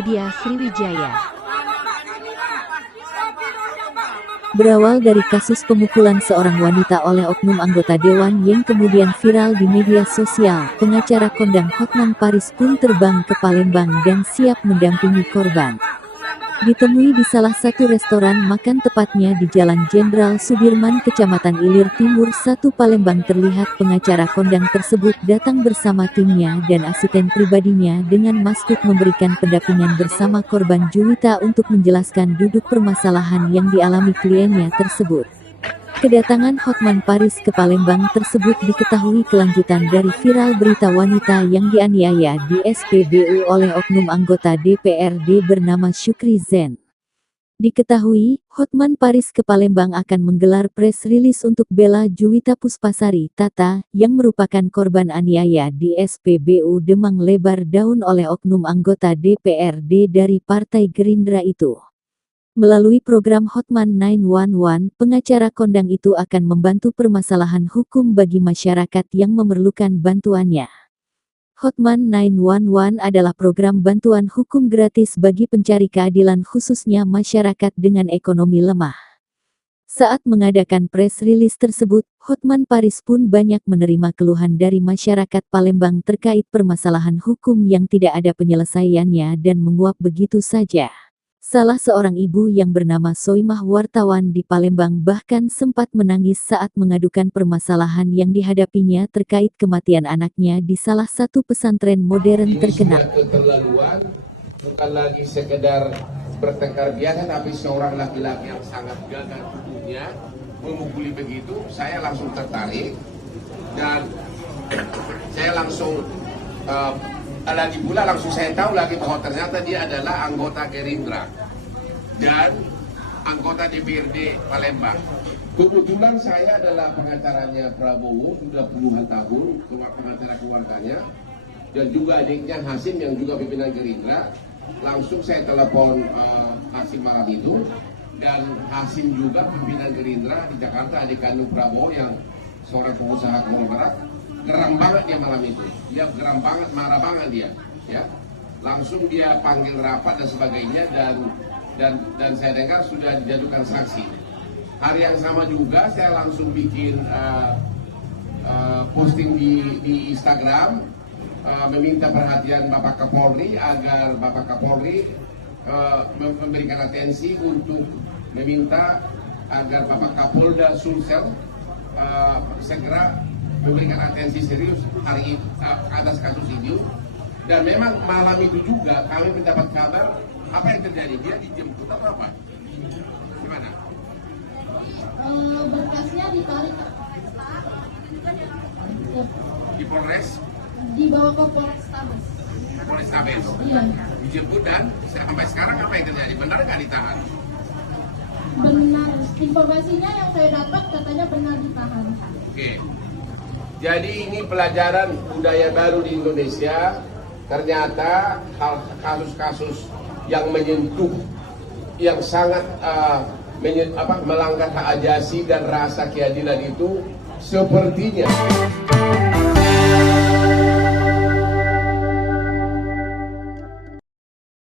Media Sriwijaya. Berawal dari kasus pemukulan seorang wanita oleh oknum anggota dewan yang kemudian viral di media sosial, pengacara kondang Hotman Paris pun terbang ke Palembang dan siap mendampingi korban. Ditemui di salah satu restoran makan tepatnya di Jalan Jenderal Sudirman, Kecamatan Ilir Timur 1 Palembang, terlihat pengacara kondang tersebut datang bersama timnya dan asisten pribadinya dengan maksud memberikan pendampingan bersama korban Juwita untuk menjelaskan duduk permasalahan yang dialami kliennya tersebut. Kedatangan Hotman Paris ke Palembang tersebut diketahui kelanjutan dari viral berita wanita yang dianiaya di SPBU oleh oknum anggota DPRD bernama Syukri Zen. Diketahui, Hotman Paris ke Palembang akan menggelar press release untuk bela Juwita Puspasari Tata, yang merupakan korban aniaya di SPBU Demang Lebar Daun oleh oknum anggota DPRD dari Partai Gerindra itu. Melalui program Hotman 911, pengacara kondang itu akan membantu permasalahan hukum bagi masyarakat yang memerlukan bantuannya. Hotman 911 adalah program bantuan hukum gratis bagi pencari keadilan khususnya masyarakat dengan ekonomi lemah. Saat mengadakan press release tersebut, Hotman Paris pun banyak menerima keluhan dari masyarakat Palembang terkait permasalahan hukum yang tidak ada penyelesaiannya dan menguap begitu saja. Salah seorang ibu yang bernama Soimah, wartawan di Palembang, bahkan sempat menangis saat mengadukan permasalahan yang dihadapinya terkait kematian anaknya di salah satu pesantren modern terkenal. Ini sudah keterlaluan, bukan lagi sekedar bertengkar biasa, tapi seorang laki-laki yang sangat gagah tubuhnya memukuli begitu. Saya langsung tertarik dan saya langsung lagi pula langsung saya tahu lagi bahwa ternyata dia adalah anggota Gerindra dan anggota DPRD Palembang. Kebetulan saya adalah pengacaranya Prabowo sudah puluhan tahun, pengacara keluarganya, dan juga adiknya Hasim yang juga pimpinan Gerindra. Langsung saya telepon Hasim malam itu, dan Hasim juga pimpinan Gerindra di Jakarta, adik kandung Prabowo yang seorang pengusaha konglomerat. Geram banget dia malam itu, dia geram banget, marah banget dia, ya. Langsung dia panggil rapat dan sebagainya, dan saya dengar sudah dijatuhkan sanksi. Hari yang sama juga saya langsung bikin posting di Instagram, meminta perhatian Bapak Kapolri agar Bapak Kapolri memberikan atensi untuk meminta agar Bapak Kapolda Sulsel segera memberikan atensi serius hari ini atas kasus ini. Dan memang malam itu juga kami mendapat kabar apa yang terjadi. Dia dijemput atau apa? Gimana? Berkasnya ditarik ke Di Polres? dibawa ke Polrestabes. Polrestabes? Iya. Dijemput dan sampai sekarang apa yang terjadi? Benar nggak ditahan? Benar. Informasinya yang saya dapat katanya benar ditahan. Oke. Jadi ini pelajaran budaya baru di Indonesia. Ternyata kasus-kasus yang menyentuh, yang sangat melanggar hak ajasi dan rasa keadilan itu sepertinya